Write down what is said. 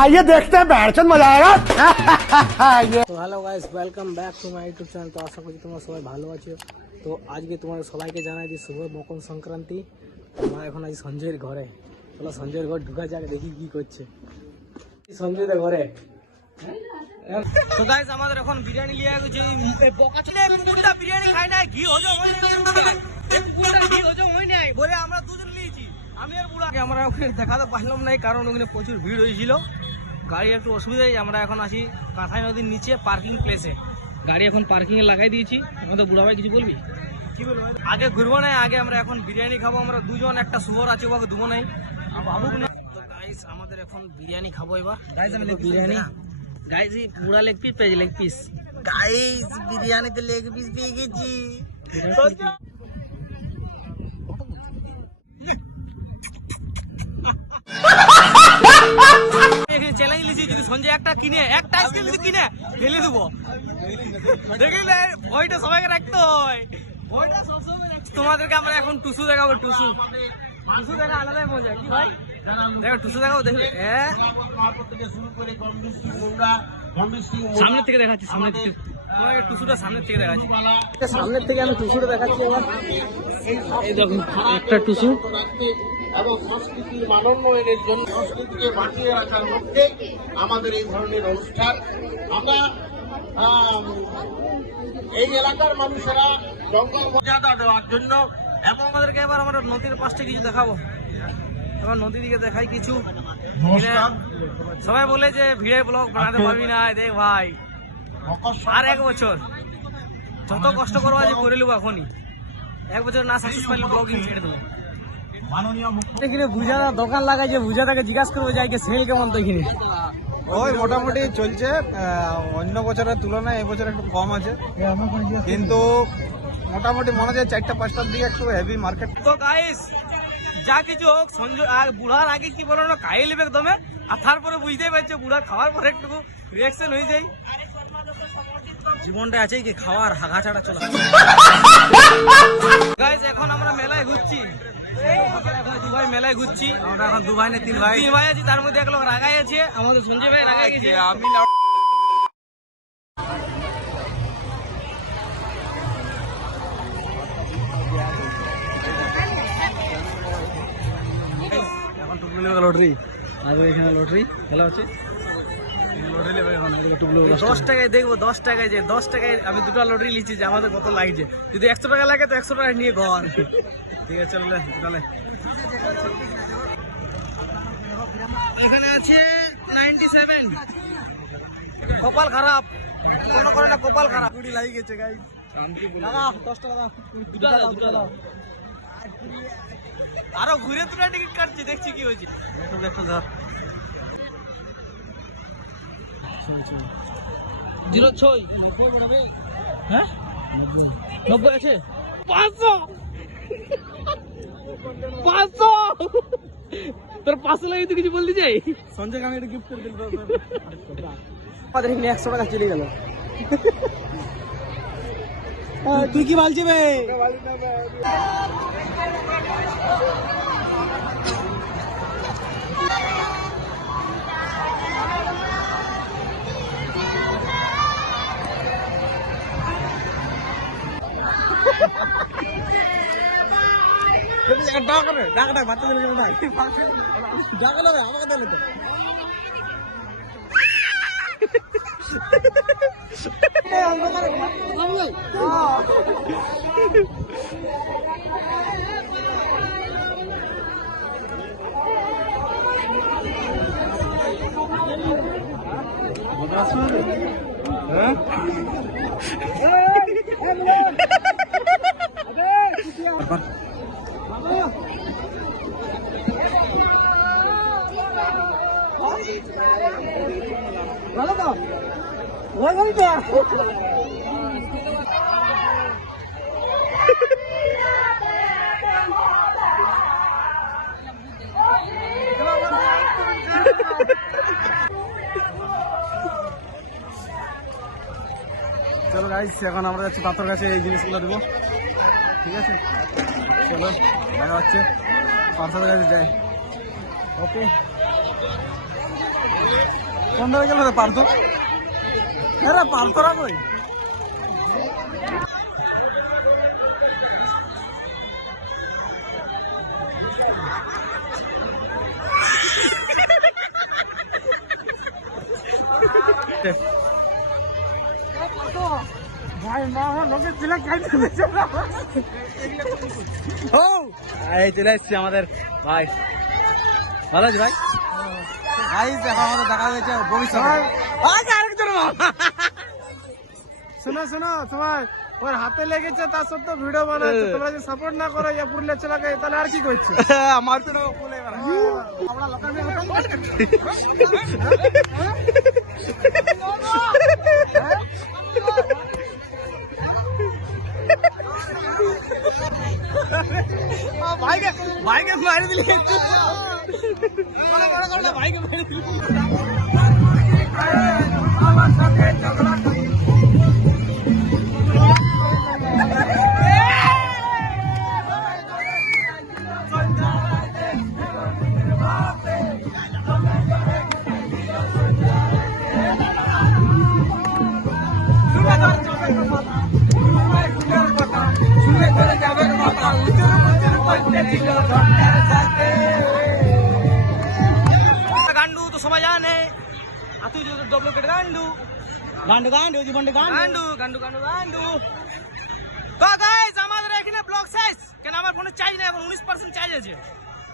आइए देखते हैं बैठचंद मजा आएगा। তো hello guys, welcome back to my YouTube channel. তো আশা করি তোমরা সবাই ভালো আছো। তো আজকে তোমাদের সবাইকে জানাই যে শুভ মকর সংক্রান্তি। আমরা এখন আছি সঞ্জয়ের ঘরে। চলো সঞ্জয়ের ঘর ঢুকা যাক, দেখি কি করছে সঞ্জয়দের ঘরে। তো গাইস আমাদের এখন বিরিয়ানি লিয়ে গেছে। বকা ছেলে মুড়িটা বিরিয়ানি খাই না, ঘি হজম হয় না, ঘি হজম হয় নাই বলে আমরা দুজন নিয়েছি। আমি আর বুড়াকে আমরা ওখানে দেখাতে পারলাম না, কারণ ওখানে প্রচুর ভিড় হয়েছিল, গাড়ি একটু অসুবিধায়। আমরা এখন আসি কাঁথাই নদীর নিচে পার্কিং প্লেসে। গাড়ি এখন পার্কিং এ লাগাই দিয়েছি। আমাদের বুড়া ভাই কিছু বলবি? কি বলবো, আগে ঘুরবো না, আগে আমরা এখন বিরিয়ানি খাবো। আমরা দুজন, একটা শুভর আছে, ওকে দুবো নাই, ভাবুক না। তো গাইস আমাদের এখন বিরিয়ানি খাবো এবার। গাইস আমি বিরিয়ানি, গাইস পুরা লেগ পিস পেয়েছি, লেগ পিস। গাইস বিরিয়ানিতে লেগ পিস পেয়ে গেছি। চ্যালেঞ্জ লিছি, যদি সঞ্জয় একটা কিনে, একটা আইসক্রিম যদি কিনে ঢেলে দেবো। দেখলে ভয়টা সবাইকে রাখতে হয়, ভয়টা সবসময় রাখতে। তোমাদেরকে আমরা এখন টুসু দেখাবো। টুসু টুসু দেখা আলাদাই মজা। কি ভাই দেখো টুসু দেখাবো, দেখলে সামনের থেকে দেখাচ্ছি, সামনের থেকে তোমাকে টুসুটা সামনের থেকে দেখাচ্ছি। সামনের থেকে আমি টুসুটা দেখাচ্ছি এবার। এই দেখুন একটা টুসু। এবং সংস্কৃতির মানোন্নয়নের জন্য, সংস্কৃতিকে বাঁচিয়ে রাখার মধ্যে আমাদের এই ধরনের অনুষ্ঠান। আমরা এই এলাকার মানুষেরা জঙ্গল মর্যাদা দেওয়ার জন্য, এবং আমাদেরকে এবার আমরা নদীর পাশে কিছু দেখাবো। এবার নদীর দিকে দেখাই কিছু। সবাই বলে যে ভিড়ে ব্লগ বানাতে পারবি না, দেখ ভাই আর এক বছর যত কষ্ট করবো যে করে নেবো। এখনই এক বছর না সাকসেস পাইলে ব্লগিং ছেড়ে দেবো। এখানে বুঝাদা দোকান লাগাইছে, বুঝাদাকে জিজ্ঞাসা করবো যাইকে সেল কেমন। তো এখানে ওই মোটামুটি চলছে, অন্য বছরের তুলনায় এবছর একটু কম আছে, কিন্তু মোটামুটি মনে হয় 4টা-5টার দিকে একটু হেভি মার্কেট। তো গাইস যা কিছু হোক, সঞ্জয় বুড়ার আগে কি বলো না, খাইয়ে নেবে একদমে। আর তারপরে বুঝতেই পারছো বুড়া খাওয়ার পরে একটু রিয়াকশন হয়ে যায়। জীবনটা আছে কি খাওয়ার হাগা ছাড়া চলে। গাইস এখন আমরা মেলায় ঘুরছি, দুবাই মেলায় ঘুরছি। আমরা এখন দুবাই না তিন ভাই আছি, তার মধ্যে এক লোক রাগাই আছে। আমাদের সঞ্জয় ভাই রাগাই গেছে। আমি এখন টুকরো লেবে লটারি, আর এখানে লটারি খেলা হচ্ছে। 10 টাকায় দেখবো, 10 টাকায় যে 10 টাকায় আমি দুটো লটারি লিখছি যে আমাদের কত লাগছে। যদি 100 টাকা লাগে তো 100 টাকা নিয়ে ঘর। ঠিক আছে চলে চলে। এখানে আছে 97। কপাল খারাপ, কোনো করে না, কপাল খারাপ। কুড়ি লাগি গেছে গাই। 10 টাকা দাও, দুটো দাও। আরো ঘুরে দুটো টিকিট কাটছি, দেখছি কি হয়েছে। দেখো ধর 06। হ্যাঁ 90 আছে। 500 তোর 500 লাগে, তুই কিছু বলতে চাই? সঞ্জয় আমি একটা গিফট করে দিল। আমাদের এখানে 100 টাকা চলে গেল। তুই কি বলছিস ভাই? ডাক বাচ্চা দিলে ডাকালো আমাকে দিলে তো। ভালো তো ওই তো চলো গাইস, এখন আমরা যাচ্ছি পাথর কাছে এই জিনিসগুলো দেবো। ঠিক আছে, চলো দেখা হচ্ছে পার্থদের কাছে যাই। ওকে, কোন ধরে গেল রে পার্থ? হ্যাঁ পার্থরা কই? ভাই মা আমার লোকের ছেলে খাইতে দিয়েছে এই চলে এসছি আমাদের ভাই। ভালো আছে ভাই? গাইস এখন আমাদের দেখা হয়েছে ভবিষ্যতে। শোনো শোনো সবাই, ওর হাতে লেগেছে তার সত্ত্বেও ভিডিও বানাচ্ছে, তোমরা যদি সাপোর্ট না করো ইয়া পুরুলিয়া ছেলেকে তাহলে আর কি করছো? আমার তো বলে আমরা লোকাল মেয়ে ভাইকে ভাইকে মারি দিলি, ভাইকে মারি দিলি। গান্ডু তো সবাই জানে, আর তুই যদি ডবল কেটে গান্ডু গান্ডু গান্ডু জীবনটা গান্ডু গান্ডু গান্ডু গান্ডু। তো গাইস আমাদের এখানে ব্লক শেষ, কেন আমার ফোনে চার্জ নেই, এখন 19% চার্জ আছে।